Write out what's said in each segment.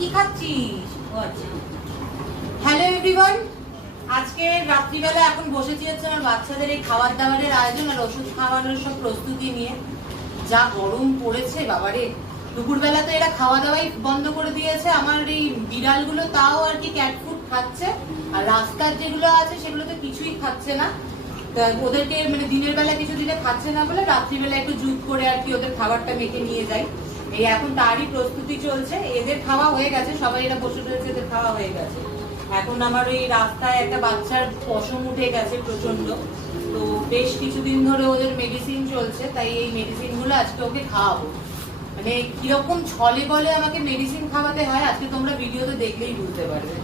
কি খাচ্ছিস? Hello everyone, আজকে রাত্রিবেলা এখন বসেছি হচ্ছে আমার বাচ্চাদের এই খাবার দাবারের আয়োজন আর ওষুধ খাওয়ানোর সব প্রস্তুতি নিয়ে। যা গরম পড়েছে বাবারে, দুপুরবেলা তো এরা খাওয়া দাওয়াই বন্ধ করে দিয়েছে। আমার এই বিড়ালগুলো তাও আর কি ক্যাট ফুড খাচ্ছে, আর রাস্তার যেগুলো আছে সেগুলো তো কিছুই খাচ্ছে না। ওদেরকে মানে দিনের বেলা কিছু দিলে খাচ্ছে না বলে রাত্রিবেলা একটু জুত করে আর কি ওদের খাবারটা মেখে নিয়ে যাই। এই এখন তারই প্রস্তুতি চলছে। এদের খাওয়া হয়ে গেছে, সবাই এরা বসে রয়েছে, এদের খাওয়া হয়ে গেছে। এখন আমার ওই রাস্তায় একটা বাচ্চার পশম উঠে গেছে প্রচন্ড, তো বেশ কিছুদিন ধরে ওদের মেডিসিন চলছে, তাই এই মেডিসিন গুলো আজকে ওকে খাওয়াবো। মানে কিরকম ছলে বলে আমাকে মেডিসিন খাওয়াতে হয় আজকে তোমরা ভিডিওতে দেখলেই বুঝতে পারবে।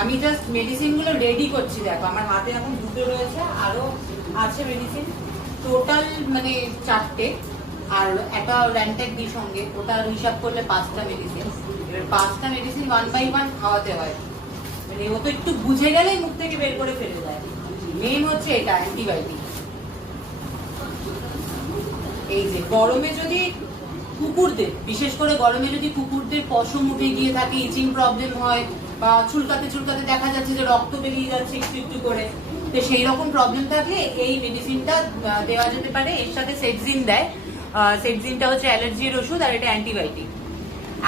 আমি জাস্ট মেডিসিন গুলো রেডি করছি। দেখো আমার হাতে এখন দুটো রয়েছে, আরো আছে মেডিসিন, টোটাল মানে 4টে, আর একটা র্যান্টেক দি সঙ্গে, ওটা হিসাব করলে 5টা মেডিসিন। এবার 5টা মেডিসিন 1 বাই 1 খাওয়াতে হয়। মানে ও তো একটু বুঝে গেলেই মুখ থেকে বের করে ফেলে দেয়। মেন হচ্ছে এটা অ্যান্টিবায়োটিক। এই যে গরমে যদি কুকুরদের, বিশেষ করে গরমে যদি কুকুরদের পশম উঠে গিয়ে থাকে, ইচিং প্রবলেম হয়, বা চুলকাতে চুলকাতে দেখা যাচ্ছে যে রক্ত বেরিয়ে যাচ্ছে একটু একটু করে, তো সেই রকম প্রবলেম থাকলে এই মেডিসিনটা দেওয়া যেতে পারে। এর সাথে সেটজিন দেয়। সেটজিনটা হচ্ছে অ্যালার্জির ওষুধ, আর এটা অ্যান্টিবায়োটিক।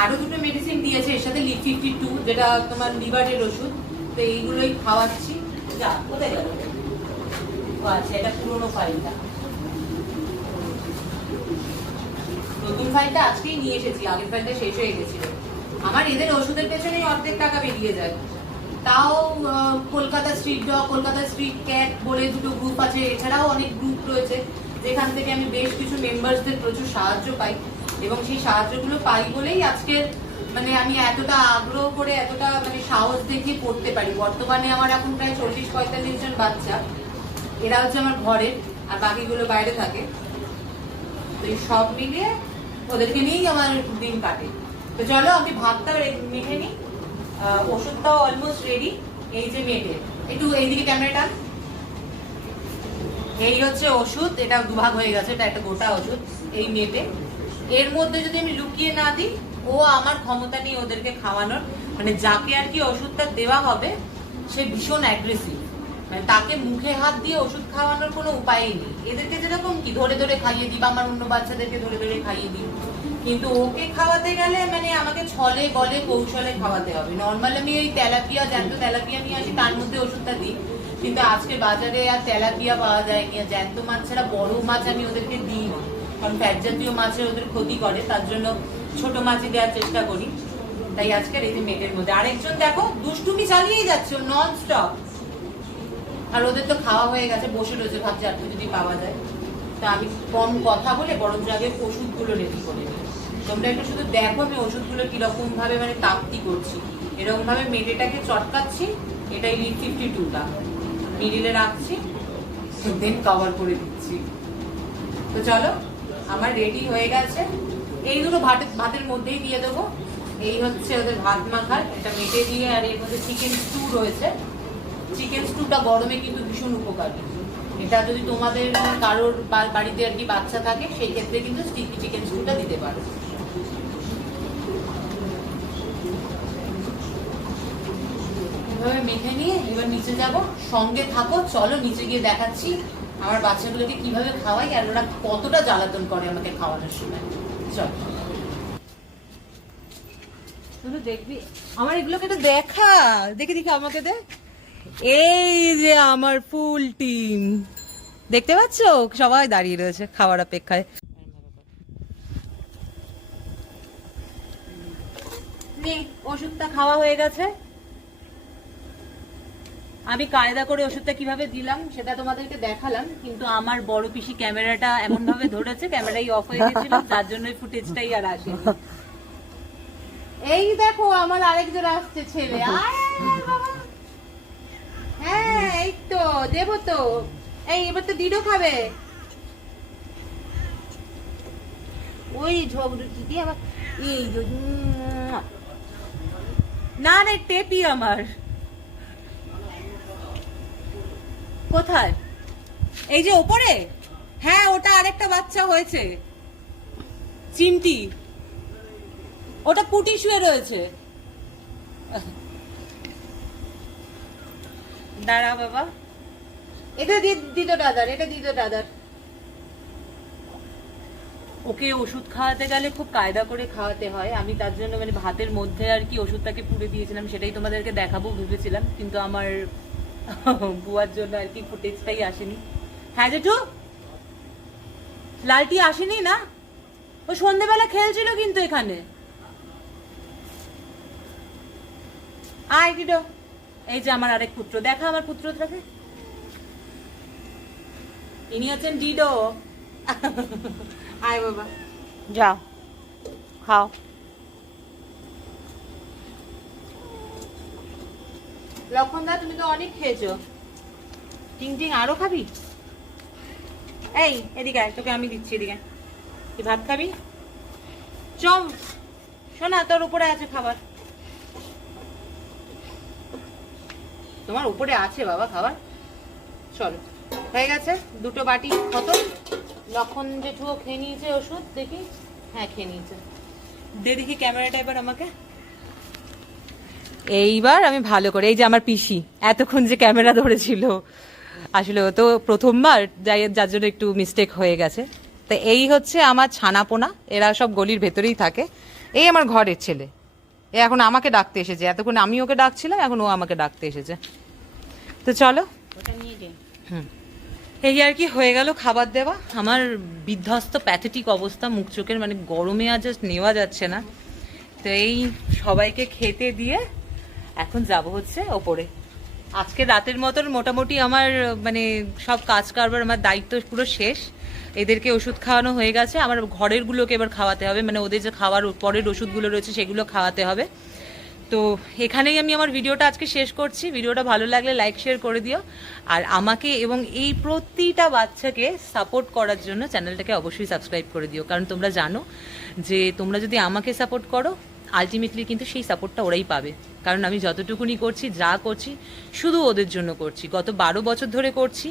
আরো দুটো মেডিসিন দিয়েছে এর সাথে, লিভ 52, যেটা তোমার লিভারের ওষুধ। তো এইগুলোই খাওয়াচ্ছি। যা কোথায় গেল? আচ্ছা, এটা পুরোনো ফাইলটা, নতুন ফাইলটা আজকেই নিয়ে এসেছি, আগের ফাইলটা শেষ হয়ে গেছিল। আমার এদের ওষুধের পেছনেই অর্ধেক টাকা বেরিয়ে যায়। তাও Kolkata street dog, Kolkata street cat বলে দুটো গ্রুপ আছে, এছাড়াও অনেক গ্রুপ রয়েছে যেখান থেকে আমি বেশ কিছু মেম্বারসদের প্রচুর সাহায্য পাই, এবং সেই সাহায্যগুলো পাই বলেই আজকের মানে আমি এতটা আগ্রহ করে, এতটা মানে সাহস দেখিয়ে পড়তে পারি। বর্তমানে আমার এখন প্রায় 40-45 জন বাচ্চা, এরা হচ্ছে আমার ঘরের, আর বাকিগুলো বাইরে থাকে। তো এই সব মিলিয়ে ওদেরকে নিয়েই আমার দিন কাটে। তো চলো আমি ভাতটা মেখে নিই, ওষুধটাও অলমোস্ট রেডি। এই যে মেটে, একটু এইদিকে ক্যামেরাটা, এই হচ্ছে ওষুধ, এটা দুভাগ হয়ে গেছে, এটা একটা গোটা ওষুধ। এই মেটে এর মধ্যে যদি আমি লুকিয়ে না দিই, ও আমার ক্ষমতা নেই ওদেরকে খাওয়ানোর। মানে যাকে আর কি ওষুধটা দেওয়া হবে সে ভীষণ অ্যাগ্রেসিভ, মানে তাকে মুখে হাত দিয়ে ওষুধ খাওয়ানোর কোনো উপায়ই নেই। এদেরকে যেরকম কি ধরে ধরে খাইয়ে দিই, বা আমার অন্য বাচ্চাদেরকে ধরে ধরে খাইয়ে দিই, কিন্তু ওকে খাওয়াতে গেলে মানে আমাকে ছলে বলে কৌশলে খাওয়াতে হবে। নর্মাল আমি এই তেলাপিয়া, জ্যান্ত তেলাপিয়া নিয়ে আসি, তার মধ্যে ওষুধটা দিই, কিন্তু আজকে বাজারে আর তেলাপিয়া পাওয়া যায়নি। আর জ্যান্ত মাছ ছাড়া বড় মাছ আমি ওদেরকে দিই না, কারণ ফ্যাট জাতীয় মাছে ওদের ক্ষতি করে, তার জন্য ছোট মাছই দেওয়ার চেষ্টা করি। তাই আজকের এই যে মেটের মধ্যে আরেকজন দেখো দুষ্টুমি চালিয়েই যাচ্ছে নন স্টপ। আর ওদের তো খাওয়া হয়ে গেছে, বসে রয়েছে, ভাবছে আর যদি পাওয়া যায়। তা আমি কম কথা বলে বরঞ্চ আগে ওষুধগুলো রেডি করে নিই। তোমরা একটু শুধু দেখো আমি ওষুধগুলো কিরকম ভাবে মানে তাপ্তি করছি। এরকম ভাবে মেটেটাকে চটকাচ্ছি, এটাই লিভ 52টা মিডিলে রাখছি, দেন কভার করে দিচ্ছি। তো চলো আমার রেডি হয়ে গেছে। এই দুটো ভাতের মধ্যেই দিয়ে দেবো। এই হচ্ছে ওদের ভাত মাখার, এটা মেটে দিয়ে, আর এর মধ্যে চিকেন স্টু রয়েছে। চিকেন স্টুটা গরমে কিন্তু ভীষণ উপকারী। এটা যদি তোমাদের কারোর বাড়িতে আর কি বাচ্চা থাকে, সেই ক্ষেত্রে কিন্তু স্টিকি চিকেন স্টুটা দিতে পারো। এভাবে মেখে নিয়ে এবার নিচে যাব, সঙ্গে থাকো, চলো নিচে গিয়ে দেখাচ্ছি আমার বাচ্চাগুলোকে কিভাবে খাওয়াই, আর ওরা কতটা জ্বালাতন করে আমাকে খাওয়ানোর সময়। চলো দেখবি আমার এগুলোকে তো দেখা, দেখে দেখে আমাকে দে। এই যে আমার ফুল টিম, দেখতে পাচ্ছ সবাই দাঁড়িয়ে রয়েছে খাওয়ার অপেক্ষায়। ওষুধটা খাওয়া হয়ে গেছে। আমি কায়দা করে ওষুধটা কিভাবে দিলাম সেটা তোমাদেরকে দেখালাম, কিন্তু আমার বড় পিসি ক্যামেরাটা এমন ভাবে ধরেছে, ক্যামেরাই অফ হয়ে গেছিল, তার জন্য ফুটেজটাই আর আসেনি। এই দেখো আমার আরেকজন আসছে ছেলে। হ্যাঁ এই তো দেবো তো, এই এবার তো দিদো খাবে। ওই ঝগড়া কি আবার, এই না না টেপি আমার কোথায়, এই যে ওপরে। হ্যাঁ ওটা আরেকটা বাচ্চা হয়েছে, চিমটি। ওটা পুটি শুয়ে রয়েছে। দাঁড়া বাবা, এটা দিত দাদার, এটা দিত দাদার। ওকে ওষুধ খাওয়াতে গেলে খুব কায়দা করে খাওয়াতে হয়। আমি তার জন্য মানে ভাতের মধ্যে আর কি ওষুধটাকে পুড়ে দিয়েছিলাম, সেটাই তোমাদেরকে দেখাবো ভেবেছিলাম, কিন্তু আমার বুয়ার জন্য আর কি ফুটেজটাই আসেনি। হ্যাঁ জেঠু, লালটি আসেনি না? ও সন্ধ্যেবেলা খেলছিল কিন্তু এখানে। আয় ডিডো, এই যে আমার আরেক পুত্র, দেখা আমার পুত্রটাকে। ইনি হচ্ছেন ডিডো। আয় বাবা, যাও খাও। লক্ষণদা তুমি তো অনেক খেয়েছো। টিং টিং আরো খাবি? এই এদিকে আয়, তোকে আমি দিচ্ছি, এদিকে তুই ভাত খাবি? চল শোনা, তোর উপরে আছে খাবার। তোমার উপরে আছে বাবা খাবার। চলো, হয়ে গেছে, দুটো বাটি খতম। লক্ষণ জেঠুও খেয়ে নিয়েছে ওষুধ, দেখি। হ্যাঁ খেয়ে নিয়েছে। দেখি ক্যামেরাটা এবার আমাকে। এইবার আমি ভালো করে, এই যে আমার পিসি এতক্ষণ যে ক্যামেরা ধরেছিল, আসলে ও তো প্রথমবার, যার জন্য একটু মিস্টেক হয়ে গেছে। তো এই হচ্ছে আমার ছানাপোনা, এরা সব গলির ভেতরেই থাকে। এই আমার ঘরের ছেলে, এ এখন আমাকে ডাকতে এসেছে। এতক্ষণ আমি ওকে ডাকছিলাম, এখন ও আমাকে ডাকতে এসেছে। তো চলো, এই আর কি হয়ে গেল খাবার দেওয়া। আমার বিধ্বস্ত প্যাথেটিক অবস্থা, মুখ চোখের মানে গরমে আর জাস্ট নেওয়া যাচ্ছে না। তো এই সবাইকে খেতে দিয়ে এখন যাব হচ্ছে ওপরে। আজকে রাতের মতন মোটামুটি আমার মানে সব কাজ কারবার, আমার দায়িত্ব পুরো শেষ। এদেরকে ওষুধ খাওয়ানো হয়ে গেছে, আমার ঘরেরগুলোকে এবার খাওয়াতে হবে, মানে ওদের যে খাওয়ার পরের ওষুধগুলো রয়েছে সেগুলো খাওয়াতে হবে। তো এখানেই আমি আমার ভিডিওটা আজকে শেষ করছি। ভিডিওটা ভালো লাগলে লাইক শেয়ার করে দিও, আর আমাকে এবং এই প্রতিটা বাচ্চাকে সাপোর্ট করার জন্য চ্যানেলটাকে অবশ্যই সাবস্ক্রাইব করে দিও। কারণ তোমরা জানো যে তোমরা যদি আমাকে সাপোর্ট করো, আলটিমেটলি কিন্তু সেই সাপোর্টটা ওরাই পাবে। কারণ আমি যতটুকুনি করছি, যা করছি, শুধু ওদের জন্য করছি। গত 12 বছর ধরে করছি।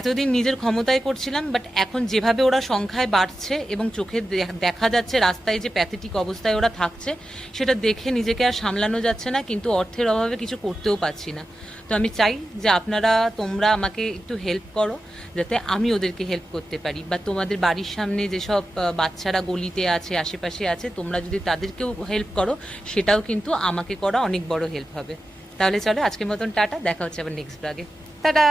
এতদিন নিজের ক্ষমতায় করছিলাম, বাট এখন যেভাবে ওরা সংখ্যায় বাড়ছে এবং চোখে দেখা যাচ্ছে রাস্তায় যে প্যাথেটিক অবস্থায় ওরা থাকছে, সেটা দেখে নিজেকে আর সামলানো যাচ্ছে না, কিন্তু অর্থের অভাবে কিছু করতেও পারছি না। তো আমি চাই যে তোমরা আমাকে একটু হেল্প করো, যাতে আমি ওদেরকে হেল্প করতে পারি। বা তোমাদের বাড়ির সামনে যেসব বাচ্চারা গলিতে আছে, আশেপাশে আছে, তোমরা যদি তাদেরকেও হেল্প করো, সেটাও কিন্তু আমাকে করা অনেক বড় হেল্প হবে। তাহলে চলো, আজকের মতন টাটা, দেখা হচ্ছে আবার নেক্সট ব্লগে। টাটা।